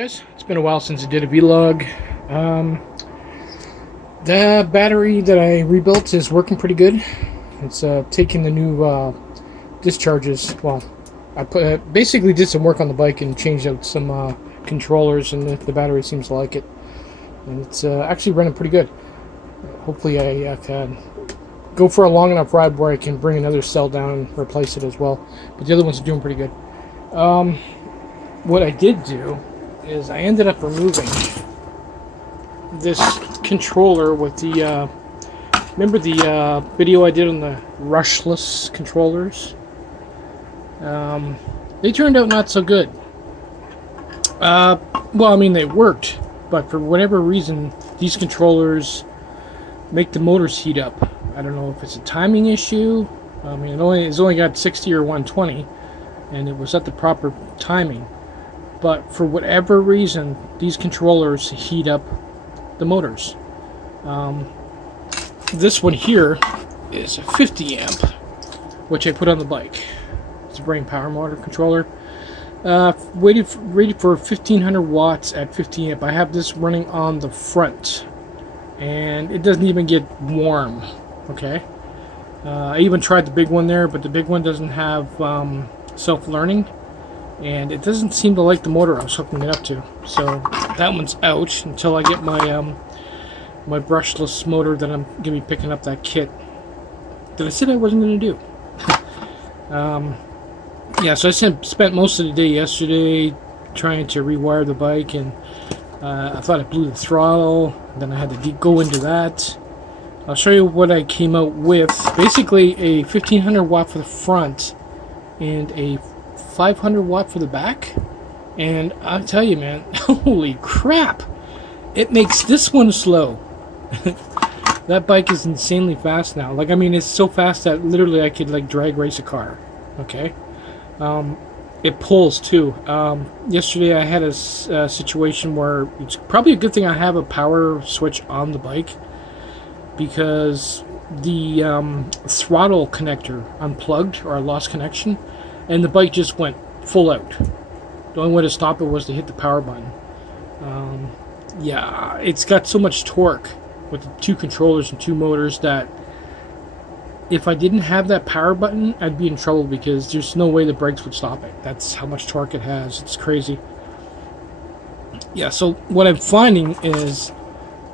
Guys, it's been a while since I did a vlog. The battery that I rebuilt is working pretty good. It's taking the new discharges. Well, I basically did some work on the bike and changed out some controllers, and the battery seems to like it. And it's actually running pretty good. Hopefully I can go for a long enough ride where I can bring another cell down and replace it as well. But the other ones are doing pretty good. What I did do is I ended up removing this controller with the remember the video I did on the rushless controllers. They turned out not so good. Well, I mean, they worked, but for whatever reason these controllers make the motors heat up. I don't know if it's a timing issue. I mean, it's only got 60 or 120 and it was at the proper timing. But for whatever reason, these controllers heat up the motors. This one here is a 50 amp, which I put on the bike. It's a brain power motor controller. Rated for 1500 watts at 50 amp. I have this running on the front, and it doesn't even get warm. Okay. I even tried the big one there, but the big one doesn't have self-learning. And it doesn't seem to like the motor I was hooking it up to. So that one's out until I get my my brushless motor that I'm going to be picking up that kit that I said I wasn't going to do. Yeah, so I spent most of the day yesterday trying to rewire the bike, and I thought I blew the throttle. Then I had to go into that. I'll show you what I came out with. Basically a 1500 watt for the front and a 500 watt for the back, and I'll tell you, man, holy crap, it makes this one slow. That bike is insanely fast now. Like, I mean, it's so fast that literally I could like drag race a car. Okay. It pulls too. Yesterday I had a situation where it's probably a good thing I have a power switch on the bike, because the throttle connector unplugged, or I lost connection, and the bike just went full out. The only way to stop it was to hit the power button. Yeah, it's got so much torque with the two controllers and two motors that if I didn't have that power button, I'd be in trouble, because there's no way the brakes would stop it. That's how much torque it has. It's crazy. Yeah, so what I'm finding is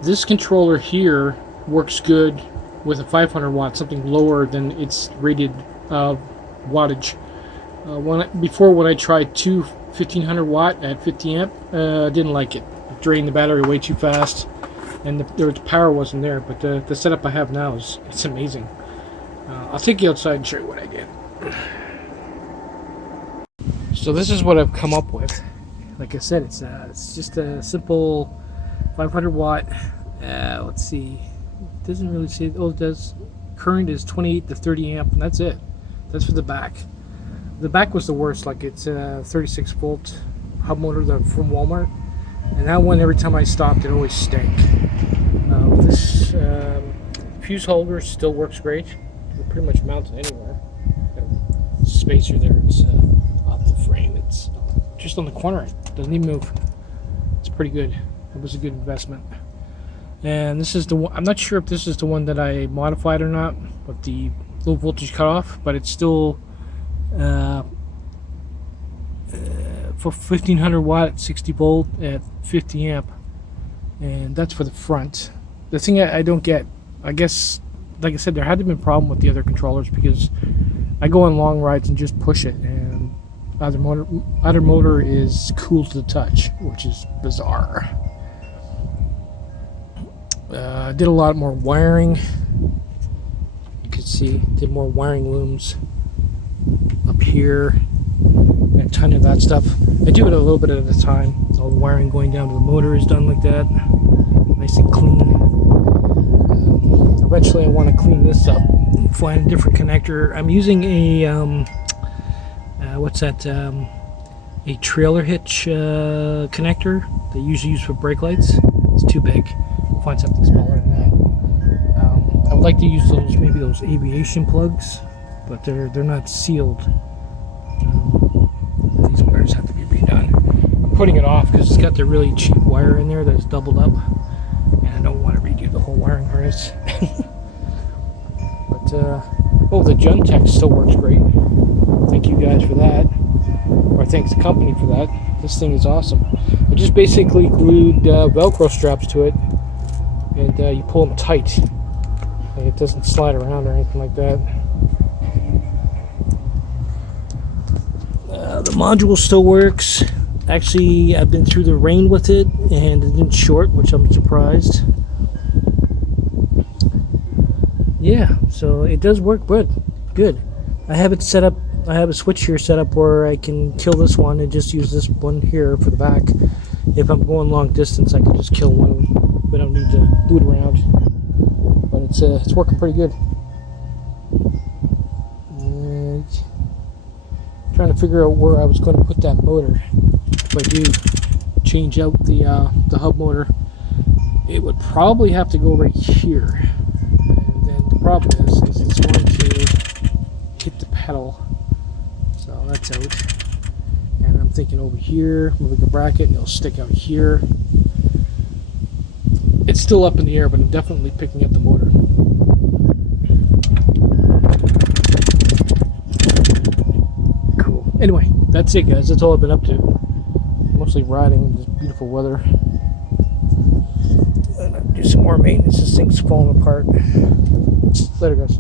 this controller here works good with a 500 watt, something lower than its rated wattage. Before, when I tried two 1500 watt at 50 amp, didn't like it. It drained the battery way too fast, and the power wasn't there. But the setup I have now it's amazing. I'll take you outside and show you what I did. So this is what I've come up with. Like I said, it's just a simple 500 watt. Let's see. It doesn't really say. Oh, it does. Current is 28 to 30 amp, and that's it. That's for the back. The back was the worst. Like, it's a 36 volt hub motor from Walmart, and that one, every time I stopped, it always stank. This fuse holder still works great. You can pretty much mount it anywhere. Got a spacer there. It's off the frame. It's just on the corner. It doesn't even move. It's pretty good. It was a good investment. And this is the one. I'm not sure if this is the one that I modified or not, with the low voltage cutoff, but it's still for 1500 watt at 60 volt at 50 amp, and that's for the front. The thing I don't get, I guess, like I said, there had to be a problem with the other controllers, because I go on long rides and just push it, and either motor is cool to the touch, which is bizarre. I did a lot more wiring. You can see, did more wiring looms up here, and a ton of that stuff. I do it a little bit at a time. All the wiring going down to the motor is done like that, nice and clean. Eventually I want to clean this up, find a different connector. I'm using a what's that, a trailer hitch connector they usually use for brake lights. It's too big. I'll find something smaller than that. I would like to use those, maybe those aviation plugs, but they're not sealed. These wires have to be redone. putting it off because it's got the really cheap wire in there that's doubled up, and I don't want to redo the whole wiring harness. But oh, the Juntech still works great. Thank you guys for that, or thanks the company for that. This thing is awesome. I just basically glued Velcro straps to it, and you pull them tight, and it doesn't slide around or anything like that. The module still works. Actually, I've been through the rain with it, and it didn't short, which I'm surprised. Yeah, so it does work good. I have it set up. I have a switch here set up where I can kill this one and just use this one here for the back. If I'm going long distance, I can just kill one of them, but I don't need to boot around. But it's working pretty good. And trying to figure out where I was going to put that motor. If I do change out the hub motor, it would probably have to go right here. And then the problem is it's going to hit the pedal. So that's out. And I'm thinking over here, moving a bracket, and it'll stick out here. It's still up in the air, but I'm definitely picking up the motor. Cool. Anyway, that's it, guys. That's all I've been up to. Mostly riding in this beautiful weather. And I'll do some more maintenance. This thing's falling apart. Later, guys.